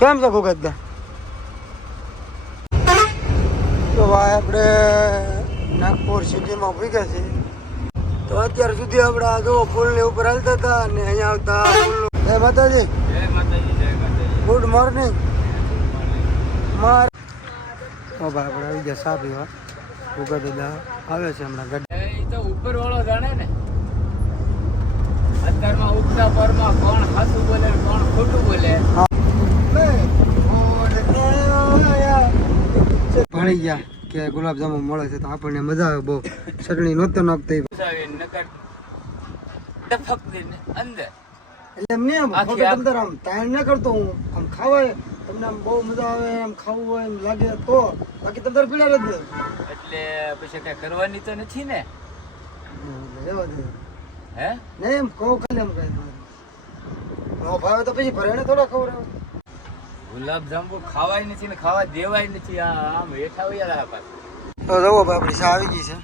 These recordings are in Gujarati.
કેમ છે ગુગતદા તો ભાઈ આપણે નાગપુર સિટીમાં ભૂગ્યા છીએ. તો અત્યાર સુધી આપણે આ જો પુલની ઉપર હાલતા હતા અને અહીંયા આવતા પુલનું જય માતાજી. ગુડ મોર્નિંગ માર તો ભાઈ આપણે આવી ગયા સા પીવા. ભૂગત દાદા આવે છે હમણાં ગાડી. તો ઉપર વાળો જાણે ને. અત્યારમાં ઉગતા પરમાં કોણ સાચું બોલે કોણ ખોટું બોલે. ભણી ગયા કે ગુલાબ જામુ મળે છે તો આપણને મજા આવે બહુ ચટણી નહોતો નાખતી. અંદર. એટલે એમ નહીં ખોટું આમ- તાણ ન કરતો હું. આમ ખાવાય તમને આમ બહુ મજા આવે એમ ખાવું હોય એમ લાગે તો. બાકી તમને પીડા જ એટલે પછી કઈ કરવાની તો નથી ને? હે? નહીં એમ કહું ખાલી એમ કહી દઉં ભાવે તો પછી ભરેને થોડા ખબર ગુલાબ જાંબુ ખાવાય નથી ને ખાવા દેવાય નથી આ આમ હેઠા વયા પાછા. તો જવો ભાઈ આપણી આવી ગઈ છે.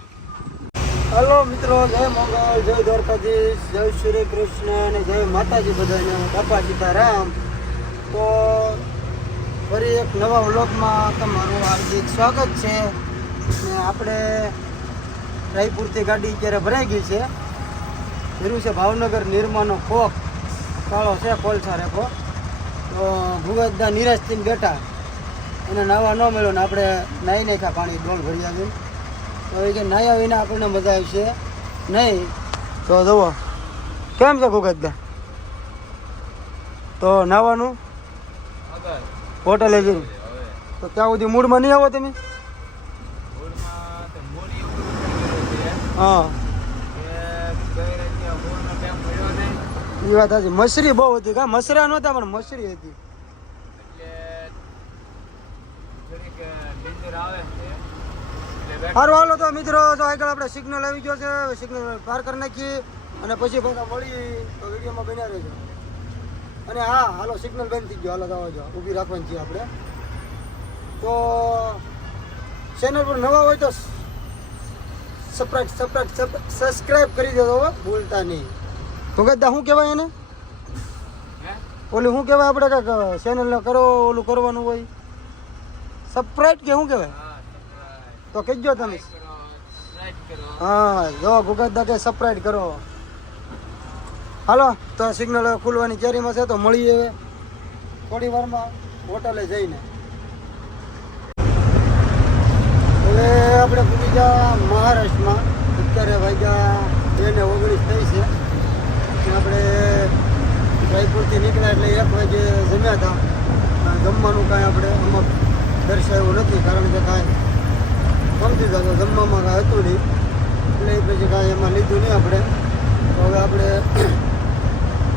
હલો મિત્રો જય મંગળ જય દ્વારકાધીશ જય શ્રી કૃષ્ણ અને જય માતાજી બધાને. બાપા સીતારામ. તો ફરી એક નવા વ્લોગમાં તમારું હાર્દિક સ્વાગત છે. ને આપણે રાયપુરથી ગાડી અત્યારે ભરાઈ ગઈ છે? ફેર્યું છે ભાવનગર નિર્માનો ખોખ કાળો છે કોલસા રેખો તો ભૂગતદા નિરાશ થઈને બેઠા. એને નાવા ન મળ્યો ને આપણે નાહી નાખ્યા પાણી ડોલ ભરી આવી તો એ કે નાહ્યા વિના આપણને મજા આવશે. નહીં. તો જુઓ. કેમ છે ભૂગતદા તો નાવાનું? હોટલે જઈને. તો ત્યાં સુધી? મૂડમાં નહીં આવો તમે? હા કે ગઈ રાતે મૂળનો ટાઈમ મળ્યો નહીં એ વાત હતી મસરી બહુ હતી કા? મસરા નહોતા પણ મસરી હતી. આવે સારું હાલો તો મિત્રો તો આગળ આપણે સિગ્નલ આવી ગયો છે સિગ્નલ પાર કરી નાખીએ અને પછી પાછા મળી તો વિડીયોમાં બન્યા રહેજો. અને હા હાલો સિગ્નલ બંધ થઈ ગયો. હાલો જવા જો ઊભી રાખવાની છે આપણે. તો ચેનલ પર નવા હોય તો સબસ્ક્રાઈબ સબસ્ક્રાઈબ સબસ્ક્રાઈબ કરી દેજો હો, ભૂલતા નહીં. તો કહેતા શું કહેવાય એને? ઓલું શું કહેવાય આપણે કાંઈક ચેનલ કરો ઓલું કરવાનું હોય. સબસ્ક્રાઇબ કે શું કહેવાય? તો કહેજો તમે. હા જો ગુગત કે સબસ્ક્રાઇબ કરો. હાલો તો સિગ્નલ ખુલવાની તૈયારીમાં છે તો મળીએ હવે. થોડી વારમાં હોટલે જઈને. હવે આપણે પૂરી ગયા મહારાષ્ટ્રમાં. અત્યારે વાગ્યા બે ને ઓગણીસ થઈ છે. આપણે જયપુરથી નીકળ્યા એટલે એક વાગે જમ્યા હતા જમવાનું કાંઈ આપણે અમુક દર્શાવ્યું નથી, કારણ કે કાંઈ સમજી જતો જમવામાં કાંઈ હતું નહીં. એટલે પછી કાંઈ એમાં લીધું નહીં આપણે. હવે આપણે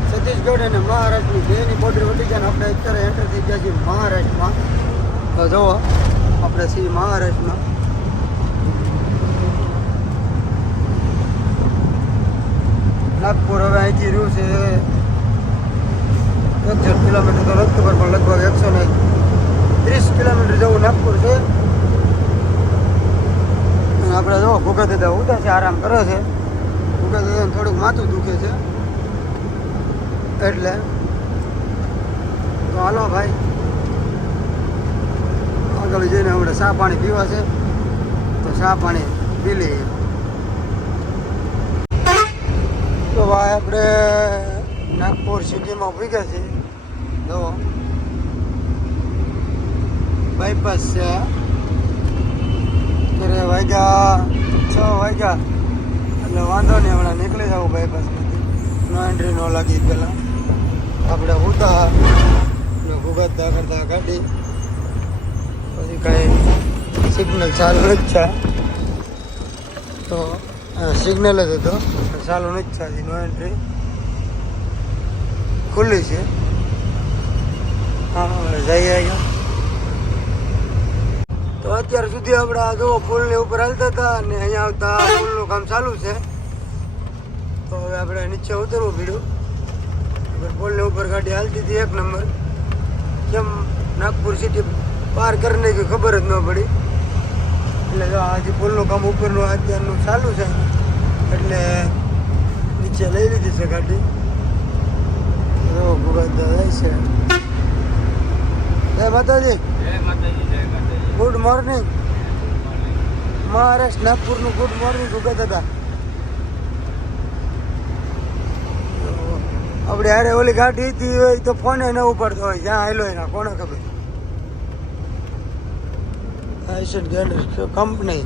છત્તીસગઢ અને મહારાષ્ટ્રની બેની બોર્ડર ગયા ને આપણે અત્યારે એન્ટર થઈ ગયા છીએ મહારાષ્ટ્રમાં. તો જુઓ, આપણે છીએ મહારાષ્ટ્રમાં. નાગપુર હવે અહીંથી રહ્યું છે. એકસઠ કિલોમીટર તો નથી ખબર પણ લગભગ એકસો ને ત્રીસ કિલોમીટર જવું નાગપુર છે. આપણે જો ભૂખા દાદા ઉતા છે, આરામ કરે છે. ભૂખા દાદાને થોડુંક માથું દુખે છે. એટલે તો હાલો ભાઈ. આગળ જઈને આપણે ચા પાણી પીવા છે. તો ચા પાણી પી લઈએ. ભાઈ આપણે નાગપુર સિટીમાં ભૂગ્યા છીએ. જો બાયપાસ છે. અત્યારે વાગ્યા છ વાગ્યા. એટલે વાંધો નહીં, હમણાં નીકળી જવું બાયપાસમાંથી નો એન્ટ્રી ન લાગી પહેલાં આપણે ઉતા ને ભૂગતતા કરતા ગાડી પછી કાંઈ સિગ્નલ ચાલુ જ છે. તો સિગ્નલ જ હતો. ચાલુ નથી થતી નો એન્ટ્રી ખુલ્લી છે. જઈએ અહીંયા તો અત્યાર સુધી આપણે આ જો પુલની ઉપર હાલતા હતા અને અહીંયા આવતા પુલનું કામ ચાલુ છે. તો હવે આપણે નીચે ઉતરવું પડ્યું. પુલની ઉપર ગાડી હાલતી હતી એક નંબર. કેમ નાગપુર સિટી પાર કરીને ખબર જ ન પડી. એટલે જો આજે પુલનું કામ ઉપરનું અત્યારનું ચાલુ છે એટલે નીચે લઈ લીધી છે ગાડી. જો ભૂગત જાય છે. જય માતાજી ગુડ મોર્નિંગ. મહારાષ્ટ્ર નાગપુરનું ગુડ મોર્નિંગ ભૂગત હતા આપણે હારે ઓલી ગાડી હતી હોય તો ફોને ન ઉપાડતો હોય જ્યાં આવેલો એના કોને ખબર? એશિયન ગેન્ડર કંપની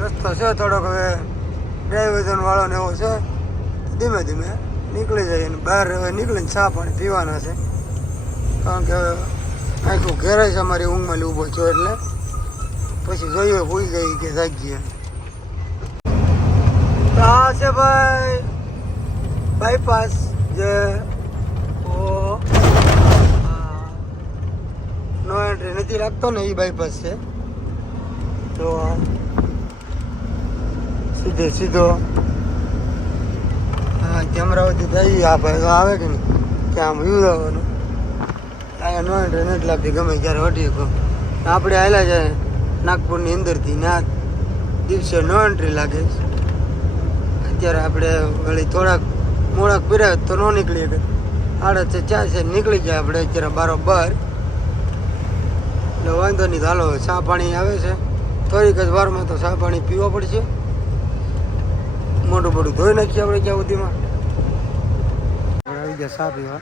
રસ્તો છે થોડોક હવે ડ્રાઈવર વાળો ને એવો છે, ધીમે ધીમે નીકળી જાય અને બહાર હવે નીકળીને ચા પાણી પીવાના છે. કારણ કે આખું ઘેરાય છે અમારી ઊંઘમાં ઊભો છો એટલે પછી જોઈએ ભૂઈ ગઈ કે જાગીએ. તો આ છે ભાઈ બાયપાસ જે ઓ આ નથી રાખતો ને એ બાયપાસ છે. તો સીધે સીધો હા અમરાવતી થઈ આ ભાઈ તો આવે કે નહીં? ત્યાં આમ વ્યૂ લેવાનું અહીંયા નો એન્ટ્રી નથી લાગતી ગમે ક્યારે વટી ગયો આપણે આવેલા છે નાગપુરની અંદરથી, ના દિવસે નો એન્ટ્રી લાગે. અત્યારે આપણે વળી થોડાક મોડાક પીર્યા તો ન નીકળીએ આડે છે ચા છે નીકળી ગયા આપણે અત્યારે બારોબાર. એટલે વાંધો નહીં હાલો, ચા પાણી આવે છે. થોડીક જ વારમાં તો ચા પાણી પીવા પડશે. મોટું મોટું ધોઈ નાખીએ આપણે ક્યાં સુધીમાં. આવી ગયા ચા પીવા.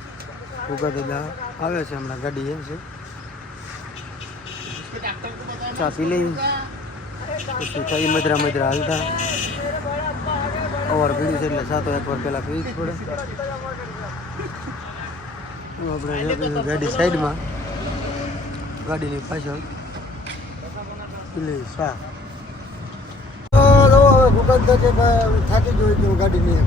ઉગા દાદા આવે છે હમણાં ગાડી એમ છે. ચા પી લઈ પછી કઈ મદરા મદરા હાલતા. અવાર પીડી છે એટલે સાતો એક વાર પહેલાં પીવી જ પડે. આપણે ગાડી સાઈડમાં. ગાડીની પાછળ. પી લઈ ચા ભૂકંપ કે ભાઈ થાકી ગયો એટલે હું ગાડી નહીં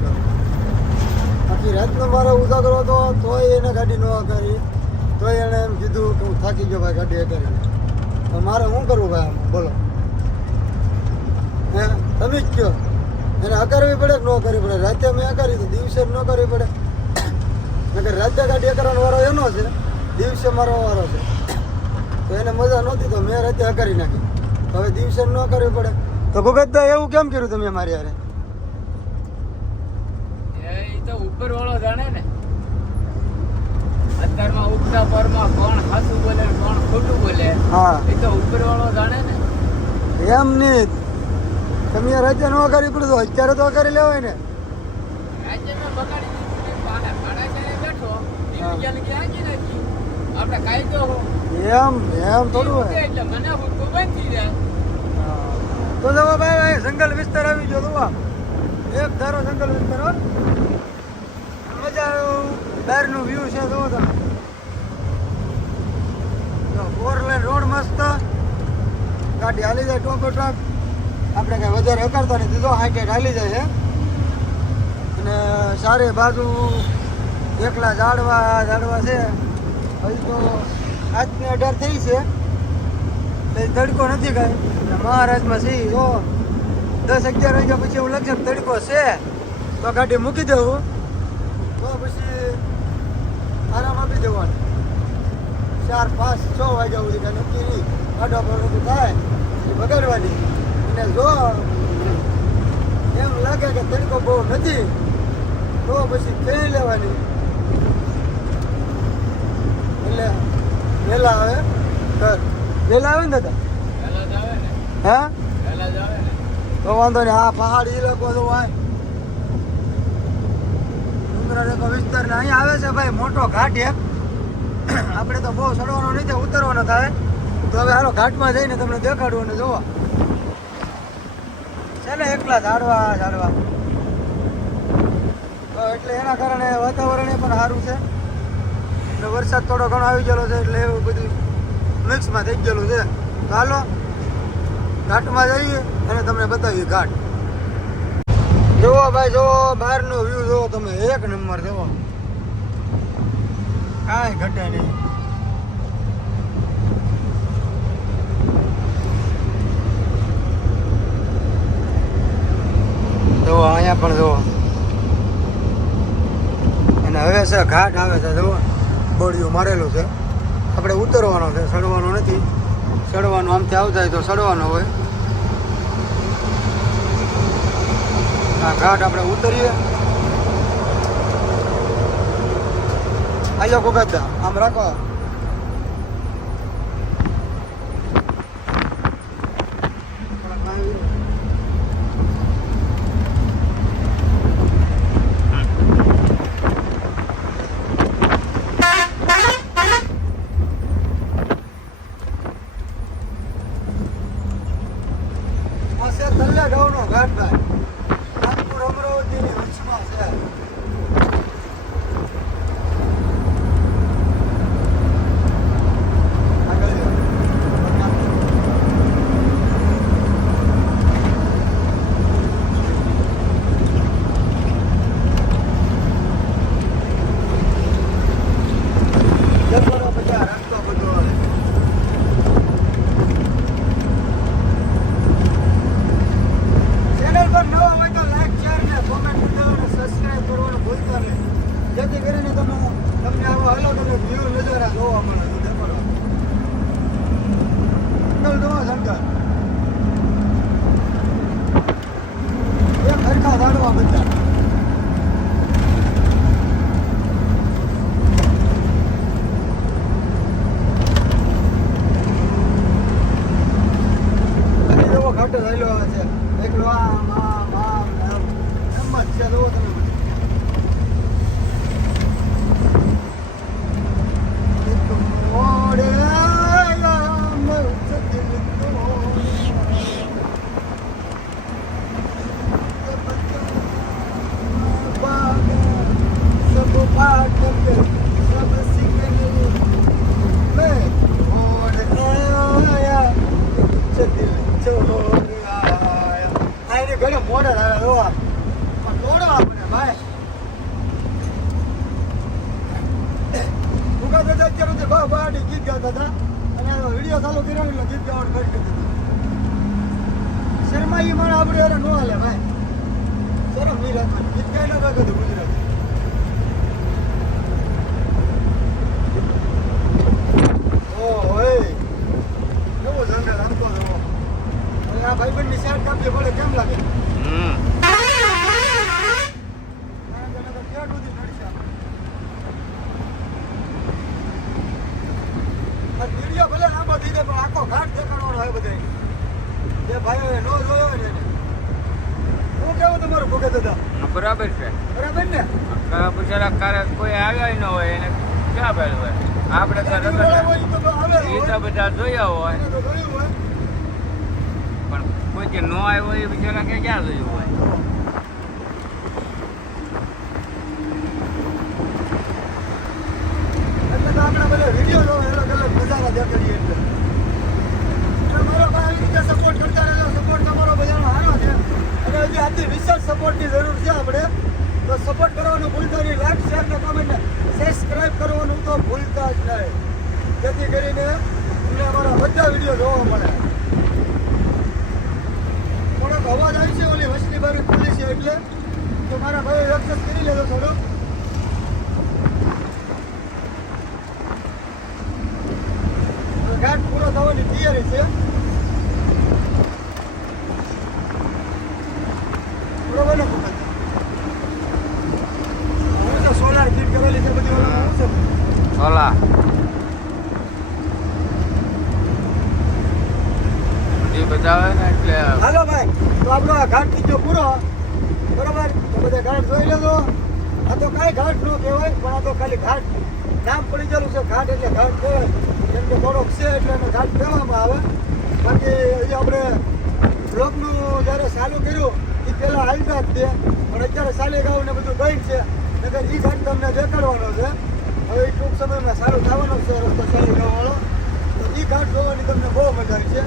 આખી રાતનો મારો ઉજાગરો હતો, તોય એને ગાડી ન કરી. તોય એણે એમ કીધું કે હું થાકી ગયો ભાઈ ગાડી કરીને તો મારે શું કરવું ભાઈ આમ? બોલો. હે? તમે જ કહો. એને અકારવી પડે કે ન કરવી પડે? રાતે મેં અકારી તો દિવસે ન કરવી પડે. નકર રાતે ગાડી કરવાનો વારો એનો છે. દિવસે મારો વારો છે. તો એને મજા નહોતી તો મેં રજા કરી નાખી. હવે દિવસે ન કરવી પડે. તો ભગતભાઈ એવું કેમ કર્યું તમે મારી એ તો ઉપર વાળો જાણે ને. અત્યારમાં ઉગતા પરમાં કોણ સાચું બોલે કોણ ખોટું બોલે હા. એ તો ઉપર વાળો જાણે ને. એમ નહીં. તમે રાતે ન કરી પડે તો અત્યારે તો કરી લેવાય ને. રાજ્યમાં બગાડી દીધી ચાલે બેઠો? આપણે કાયદો એમ એમ થોડું એટલે મને હુડકો બંધ થઈ જાય. તો જવા ભાઈ ભાઈ જંગલ વિસ્તાર આવી જો જોવા એક ધારો જંગલ વિસ્તાર હો. મજા આવ્યું બહારનું વ્યૂ છે જોવો તમે. ફોર લાઈન રોડ મસ્ત. ગાડી હાલી જાય ટોકો ટ્રક આપણે કઈ વધારે હકારતા નથી તો હાઈટ હાલી જાય છે અને સારી બાજુ એકલા ઝાડવા ઝાડવા છે. હજી તો આજની અઢાર થઈ છે. એટલે તડકો નથી કાંઈ. મહારાજમાં સી જો, દસ અગિયાર વાગ્યા પછી એવું લાગશે તડકો છે, તો ગાડી મૂકી દેવું તો પછી આરામ આપી દેવાનો. ચાર, પાંચ, છ વાગ્યા સુધી કાંઈ નક્કી નહીં. આડો પડો થાય. પછી બગાડવાની. અને જો એમ લાગે કે તડકો બહુ નથી, તો પછી ફેરી લેવાની. એટલે વહેલા આવે? ઘર. વહેલા આવે ને દાદા? હે? તો વાંધો નહીં. હા પહાડી ઇલાકો તો હોય. વિસ્તાર ને અહીંયા આવે છે ભાઈ, મોટો ઘાટ એક. આપણે તો બહુ ચડવાનો નહીં ઉતરવાનો થાય તો હવે હાલો ઘાટમાં જઈને તમને દેખાડવું અને જોવા. છે ને એકલા ઝાડવા ઝાડવા. તો એટલે એના કારણે વાતાવરણ પણ સારું છે. અને વરસાદ થોડો ઘણો આવી ગયેલો છે એટલે એવું બધું મિક્સમાં થઈ ગયેલું છે. તો હાલો, ઘાટમાં જઈએ અને તમને બતાવીએ ઘાટ. જુઓ ભાઈ, જુઓ, બહારનો વ્યૂ જુઓ તમે, એક નંબર જુઓ. કાંઈ ઘટે નહીં. જુઓ, અહીંયા પણ જુઓ. અને હવે છે, ઘાટ આવે છે, જુઓ. બોડિયું મારેલું છે. આપણે ઉતરવાનો છે, સડવાનો નથી. ચડવાનું આમથી આવતા તો ચડવાનો હોય. આ ઘાટ આપણે ઉતરીએ. આજો કોકાતા આમ રાખો. ગાતા હતા અને વીડિયો ચાલુ કર્યો એટલે ગીત ગાવાનું બંધ કરી દીધું. શર્મા ઈ મારા આપણે યાર નો હાલે ભાઈ. શરમ નહીં રાખવાની. ગીત ગાઈ ના ગાતો ગુજરાતી. એ આ ભાઈબંધની શાર્ટ કાપવી પડે, કેમ લાગે હમ કારણ કે નકર ક્યાં સુધી નડશે આપણે? આ વીડિયો ભલે લાંબો થઈ જાય પણ આખો ઘાટ દેખાડવાનો હોય બધાય જે ભાઈઓએ નો જોયો હોય ને એને. હું કેવું તમારું ભોગે દાદા બરાબર છે. બરાબર ને? બિચારા કારક કોઈ આવ્યા ન હોય એને ક્યાં ભેળ હોય? આપણે તો એ બધા જોયા હોય. પણ કોઈ કે નો આવ્યો હોય એ બિચારા કે ક્યાં જોયું હોય? આપણે બધા વીડિયો જોવે અલગ અલગ નજારા દેખાડીએ એટલે. મારો રીતે સપોર્ટ કરતા સપોર્ટ તમારો બધાનો સારો છે. અને હજી આજથી વિશેષ સપોર્ટની જરૂર છે આપણે. તો સપોર્ટ કરવાનું ભૂલતા નહીં લાઈક શેર ને કમેન્ટ કરવાનું તો ભૂલતા જ નહીં. જેથી કરીને તમને અમારા બધા વીડિયો જોવા મળે. થોડોક અવાજ આવી છે ઓલી વસ્તી બારી ખુલી છે એટલે. તો મારા ભાઈ એડજસ્ટ કરી લેજો થોડોક ઘાટ પૂરો થવાની તૈયારી છે બરોબર ને ભૂપત? હું તો સોલાર ફીટ કરેલી છે બધી ઓલામાં હું છે ઓલા એ બતાવે ને એટલે હાલો ભાઈ તો આપણો આ ઘાટ બીજો પૂરો બરોબર તો બધા ઘાટ જોઈ લેજો આ તો કાંઈ ઘાટ ન કહેવાય પણ આ તો ખાલી ઘાટ નામ પડી ગયેલું છે ઘાટ એટલે ઘાટ કહેવાય કેમ કે થોડોક છે એટલે એને ઘાટ કહેવામાં આવે બાકી હજી આપણે બ્લોગનું જ્યારે ચાલુ કર્યું એ પહેલાં હાલતા જ તે પણ સાલે ને બધું ગઈ છે. નકર એ ઘાટ તમને દેખાડવાનો છે. હવે ટૂંક સમયમાં સારું થવાનો છે, રસ્તો સાલે ગાવાળો તો એ ઘાટ જોવાની તમને બહુ મજા આવી છે.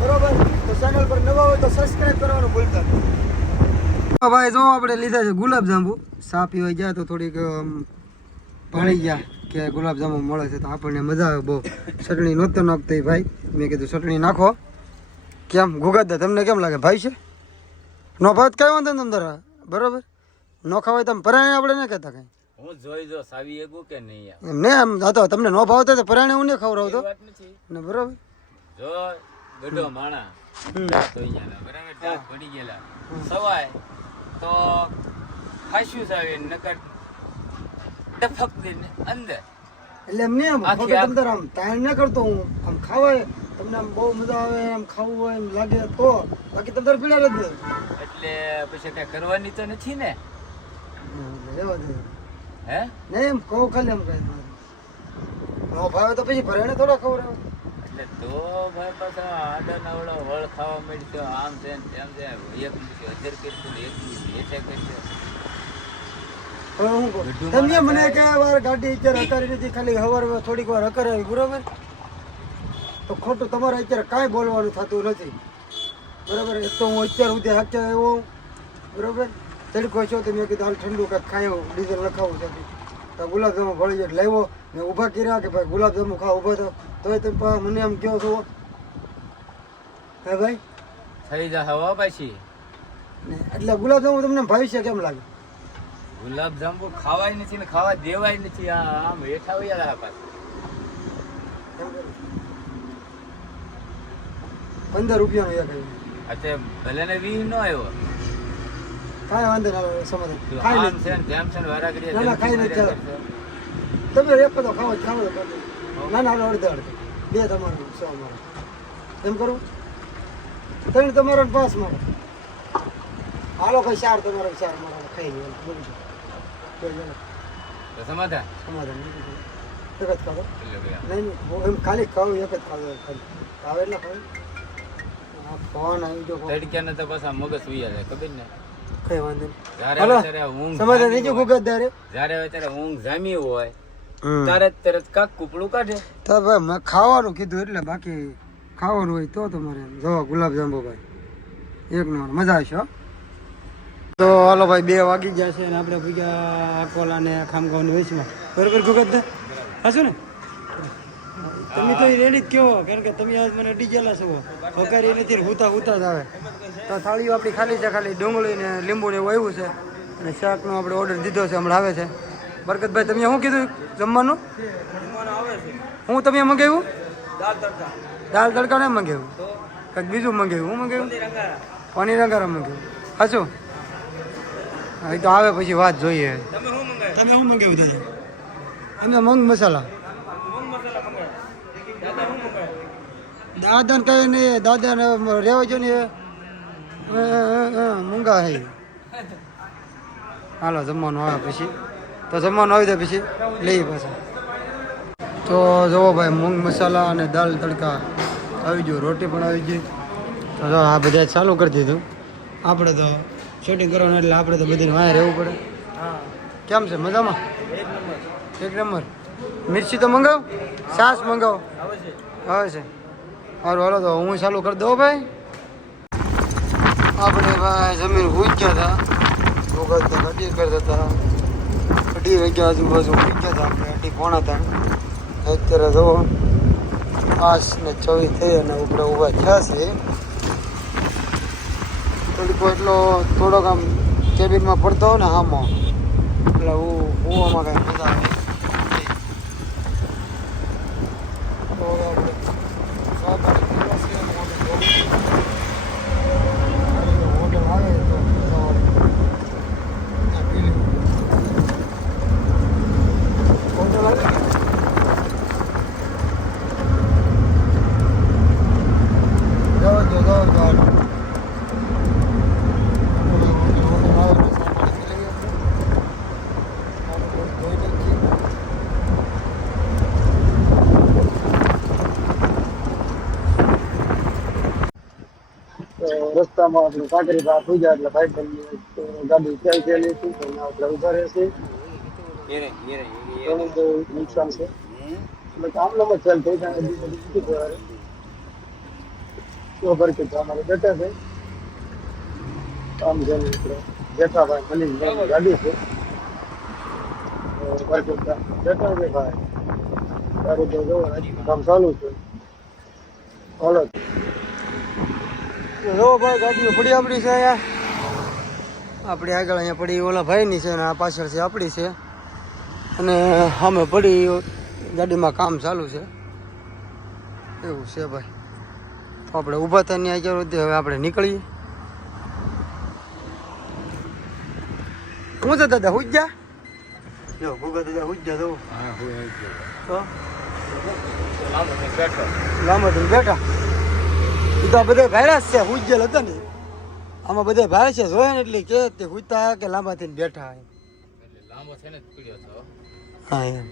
બરોબર? ચેનલ પર નવા હોય તો સબસ્ક્રાઇબ કરવાનું ભૂલતા ભાઈ, જો આપણે લીધા છે ગુલાબ જાંબુ સા પીવાઈ ગયા તો થોડીક ભાળી ગયા કે ગુલાબજાંબુ મળે છે તો આપણને મજા આવે બહુ. ચટણી નહોતો નાખતો ભાઈ. મેં કીધું, ચટણી નાખો. કેમ? ગુગાદા તમને કેમ લાગે? ભાઈ છે? નો ભાત કઈ વાંધો નહીં તમારે બરોબર? નો ખવાય તમે પરાણે આપણે ન કહેતા કઈ. હું જોઈ જો સાવી એકું કે નહીં ને એમ આ તો તમને નો ભાવતો તો પરાણે હું ને ખવડાવતો ને બરોબર? જો ગઢો માણા. બરાબર? પડી ગયેલા. સવાય તો ખાસ્યું સાવે નકર ડફક અંદર. એટલે એમ નહીં આમ આમ- તમતાર આમ તાણ ન કરતો હું. આમ ખાવાય તમને આમ બહુ મજા આવે આમ ખાવું હોય એમ લાગે તો. બાકી તમે પીડા નથી એટલે પછી કઈ કરવાની તો નથી ને? રહેવા દે. હે? નહીં એમ કહું ખાલી એમ કઈ નો ભાવે તો પછી ભરાણે થોડા ખબર એટલે તો ભાઈ પાછા આડા નવડા વળ ખાવા મળ્યો આમ છે ને તેમ છે. એક મૂકી હજાર ને એક મૂકી એટલે કરશે. કહું બધું તમે મને. કે વાર ગાડી અત્યારે હકારી નથી ખાલી હવાર થોડીક વાર હકારાવી બરોબર? તો ખોટું તમારે અત્યારે કાંઈ બોલવાનું થતું નથી. બરાબર? એક તો હું અત્યાર સુધી હાક્યા આવ્યો બરાબર? તડકો છો તો મેં કીધું હાલ ઠંડુ કાંઈક ખાયો ડીઝલ નખાવું છે તો ગુલાબજાંબુ ભળી જાય લાવ્યો. મેં ઊભા કર્યા કે ભાઈ ગુલાબજાંબુ ખાવા ઊભા તો તોય તમે મને એમ કહો છો. હે ભાઈ? થઈ જા હવા પછી. એટલે ગુલાબજાંબુ તમને ભવિષ્ય છે કેમ લાગે? ગુલાબજાંબુ ખાવાય નથી ને ખાવા દેવાય નથી. આ આમ હેઠા વયા રહ્યા પાછા. પંદર રૂપિયાનો એક આવ્યો. અચ્છા ભલે ને વી નો આવ્યો. કાંઈ વાંધો ના આવે સમાધાન. ખાઈ લે. છે તેમ છે ને વારા કરીએ ના, ના, તેમ ખાઈ છે, લે, તમે એક તો ખાવો ખાવો. ના ના અડધો અડધો. બે તમારું સો અમારો. એમ કરું. ત્રણ તમારો પાંચ મારો. હાલો કઈ ચાર તમારો ચાર મારો ખાઈ ગયો બોલું. કોઈ ચાલો, તો સમાધાન? સમાધાન નહીં એક જ ખાધો. નહીં નહીં એમ ખાલી ખાવું એક જ ખાધો ખાલી. ખાવે એટલે ખાવું ફોન આવી ગયો. તડક્યા ને તો પાછા મગજ સુઈ જાય ખબર ને? કઈ વાંધો નહીં. જામી થઈ ગયું હોય. જ્યારે અત્યારે ઊંઘ જામી હોય તારે તરત કાક કૂપડું કાઢે. તો ભાઈ મેં ખાવાનું કીધું એટલે બાકી ખાવાનું હોય તો તમારે જો ગુલાબ જાંબુ ભાઈ. એક નંબર. મજા આવશે હો. તો હાલો ભાઈ બે વાગી ગયા છે અને આપણે ભૂગ્યા અકોલા ને ખામગાંવની વચમાં બરોબર ગુગત હશું ને? તમે તો રેડી જ કહો કારણ કે તમે આજ મને ડીજેલા છો. વઘાર એ નથી હુતા હુતા જ આવે. તો થાળીઓ આપણી ખાલી છે ખાલી ડુંગળી ને લીંબુ ને એવું આવ્યું છે. અને શાકનો આપણે ઓર્ડર દીધો છે હમણાં આવે છે. બરકતભાઈ તમે શું કીધું જમવાનું? હું તમે મંગાવ્યું? દાળ તડકા ને મંગાવ્યું? કંઈક બીજું મંગાવ્યું? હું મંગાવ્યું? પનીર અંગારા મંગાવ્યું હાચું એ તો આવે પછી વાત જોઈએ. તમે શું મંગાવ્યું? દાદા? અમે મંગ મસાલા. દાદા ને કઈ નહીં દાદા ને રહેવા જો ને મૂંગા હે. હાલો જમવાનું આવે પછી. તો જમવાનું આવી જાય પછી. લઈએ પાછા. તો જુઓ ભાઈ મૂંગ મસાલા અને દાલ તડકા. આવી ગયો રોટી પણ આવી ગઈ. તો જો આ બધા ચાલુ કરી દીધું. આપણે તો શૂટિંગ કરવાનું એટલે આપણે તો બધાને વાંહે રહેવું પડે. કેમ છે મજામાં? એક નંબર. મિર્ચી તો મંગાવ? સાસ મંગાવ? આવે છે. સારું હાલો તો હું ચાલુ કરી દઉં ભાઈ. આપણે ભાઈ જમીન ભૂજ ગયા હતા ભૂગત અઢી કરતા હતા. અઢી વાગ્યા આજુબાજુ ભૂજ ગયા હતા આપણે, અઢી પોણા ત્રણ. અત્યારે જો પાંચ ને ચોવીસ થઈ અને ઉપર ઊભા થયા છે થોડીક એટલો થોડોક આમ કેબિનમાં પડતો હોય ને આમાં એટલે હું હું આમાં કાંઈ મજા આવે તો હવે આપણે ચા પાણી પીવા છે અને આપણે હોટલ આવે તો સવારે ત્યાં પી લઈએ. હોટલ આવે ને? જાઓ તો જાઓ તો હાલો. આપણે હોટલ આવે તો ચા પાણી પી લઈએ આપણે. આપણે ધોઈ નાખીએ. તો રસ્તામાં આપણે કાંકરી પાસે પૂજા એટલે ભાઈ બંને ગાડી ક્યાંય ગયેલી હતી તો અહીંયા આપણે ઊભા રહેશે ઘેરે, ઘેરે, ઘેરે. ઘણું બહુ નુકસાન છે. એટલે કે આમ નંબર ચાલ થઈ જાય બીજું બધું નથી કહેવાય. તો બરકત છે, અમારે બેઠા છે. આમ જેમ આપણે જેઠાભાઈ મલિન ભાઈની ગાડી છે. તો બરકત છે, બેઠા છે ભાઈ. તારું તો જો કામ ચાલુ છે. હાલો. જો ભાઈ ગાડીઓ પડી આપણી છે અહીંયા. આપણી આગળ અહીંયા પડી ઓલા ભાઈની છે અને આ પાછળ છે આપણી છે. અને અમે પડી ગાડીમાં કામ ચાલુ છે. એવું છે ભાઈ. તો આપણે ઊભા થઈને આગળ જરૂર હતી હવે આપણે નીકળીએ. હું તો દાદા હુજ્જા જો ભૂગા દાદા હુજ્જા તો. લાંબો બેઠો. તો બધા ભાઈરા જ છે હુજ્જેલ હતા ને આમાં બધા ભાઈ છે જોયા ને એટલે કે તે હુતા કે લાંબા થઈને બેઠા. એટલે લાંબો છે ને પીડ્યો છો? હા એમ.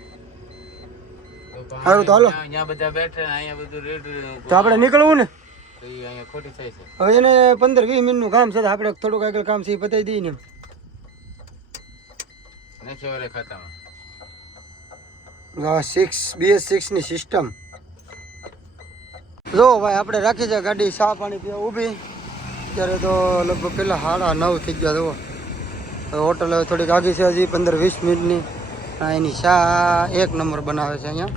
હારું તો હાલો. અહીંયા- બધા બેઠા અહીંયા બધું રેડ તો આપણે નીકળવું ને? ખોટી થાય છે. હવે એને પંદર વીસ મિનિટનું કામ છે આપણે થોડુંક આગળ કામ છે એ પતાવી દઈએ ને એમ. નથી ખાતામાં. સિક્સ બીએસ સિક્સની સિસ્ટમ જો ભાઈ, આપણે રાખી છે ગાડી, ચા પાણી પીવા ઊભી. ત્યારે તો લગભગ પેલા સાડા નવ થઈ ગયા, જુઓ. હોટલ થોડીક આગી છે હજી, પંદર વીસ મિનિટની. એની ચા એક નંબર બનાવે છે અહીંયા.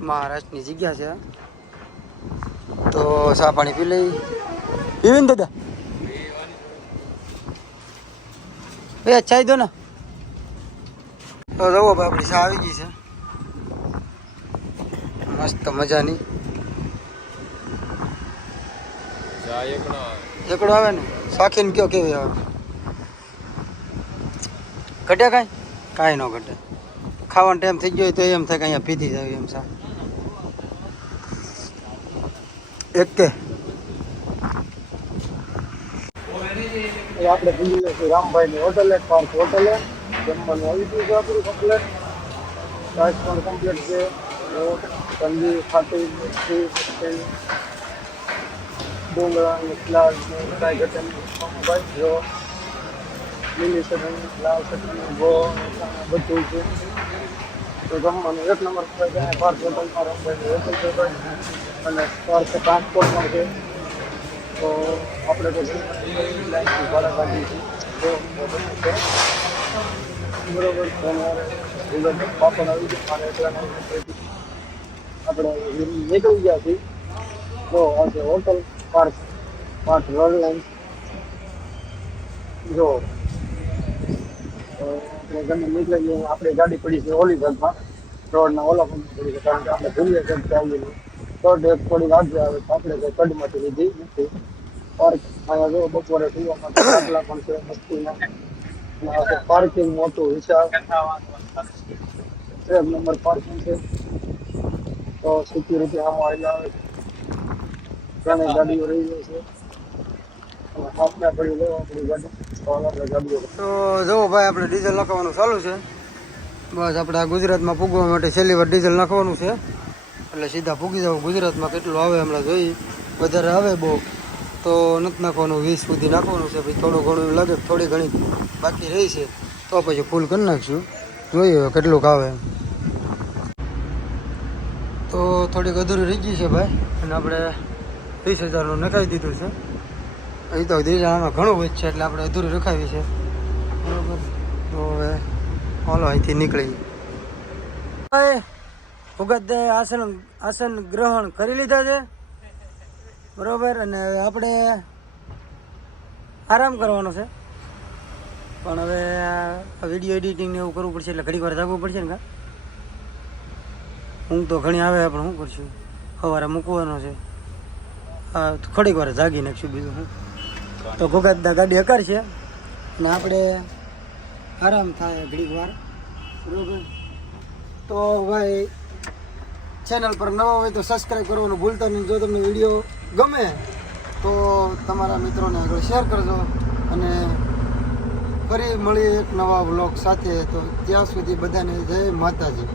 મહારાષ્ટ્રની જગ્યા છે. તો ચા પાણી પી લઈ. પીવી ને દાદા ભૈયા ચાય દો ને. તો જવો ભાઈ, આપણી ચા આવી ગઈ છે. મસ્ત મજાની. એકડો આવે ને? શાખીને કયો કેવી આવે? ઘટે કાંઈ? કાંઈ ન ઘટે. ખાવાનો ટાઈમ થઈ ગયો તો એમ થાય કે અહીંયા પીધી જાય એમ સા એક કે. આપણે ભૂલી જઈશું રામભાઈની હોટલે પાર્ક હોટલે જમવાનું આવી ગયું છે આપણું કમ્પ્લેટ પણ કમ્પ્લેટ છે. ઠંડી ખાટી મીઠી ડુંગળા સલાડ કાંઈ ઘટે ભાઈ જો લીલી ચટણી લાલ ચટણી ગોળ બધું છે તો જમવાનું એક નંબર પર જાય પાર્ક હોટલમાં રામભાઈની હોટલ છે ભાઈ અને પાર્ક ટ્રાન્સપોર્ટ પણ છે તો આપણે તો લાઈનથી ભાડા કાઢીએ છીએ તો બધું છે બરોબર ફોન પાપડ આવી ગયો મારે એકલા આપણે નીકળી ગયા છીએ તો આ છે hotel park part road line જો આપણે ગમે નીકળી જઈએ આપણે ગાડી પડી છે ઓલી ઘરમાં રોડના ઓલા પણ પડી છે, કારણ કે આપણે ભૂલીએ કે આવીને તો એક થોડી આગળ આવે તો આપણે કંઈ કડમાંથી લીધી નથી. પાર્ક અહીંયા જો બપોરે સુવા માટે આટલા પણ છે, મસ્તીના. પાર્કિંગ મોટું વિશાળ. એક નંબર પાર્કિંગ છે. તો સિક્યુરિટી આમાં આવેલા આવે છે. ત્રણેય ગાડીઓ રહી જાય ભાઈ, આપણે ડીઝલ નાખવાનું ચાલુ છે. બસ આપણે ગુજરાતમાં ફૂગવા માટે છેલ્લી ડીઝલ નાખવાનું છે. એટલે સીધા પૂગી જાવ ગુજરાતમાં કેટલું આવે હમણાં જોઈએ વધારે આવે બહુ. તો નથી નાખવાનું, વીસ સુધી નાખવાનું છે. થોડું ઘણું લાગે થોડી ઘણી બાકી રહી છે. તો પછી ફૂલ કરી નાખશું. જોઈએ હવે કેટલુંક આવે. તો થોડીક અધૂરી રહી ગઈ છે ભાઈ. અને આપણે વીસ હજારનું નખાવી દીધું છે. એ તો ત્રીસ આમાં ઘણું વધશે એટલે આપણે અધૂરું રખાવી છે. બરોબર. તો હવે હાલો અહીંથી નીકળી. ભગત આસન આસન ગ્રહણ કરી લીધા છે. બરોબર. અને આપણે આરામ કરવાનો છે. પણ હવે આ વીડિયો એડિટિંગ ને એવું કરવું પડશે એટલે ઘડીક વાર જાગવું પડશે ને કા? ઊંઘ તો ઘણી આવે પણ શું કરશું? સવારે મૂકવાનો છે. થોડીક વાર જાગી નાખશું બીજું હું. તો ભગત ગાડી હકાર છે. અને આપણે આરામ થાય ઘડીક વાર. બરોબર? તો ભાઈ ચેનલ પર નવા હોય તો સબસ્ક્રાઈબ કરવાનું ભૂલતા નહીં. જો તમને વીડિયો ગમે, તો તમારા મિત્રોને આગળ શેર કરજો. અને ફરી મળીએ એક નવા વ્લોગ સાથે. તો ત્યાં સુધી બધાને જય માતાજી.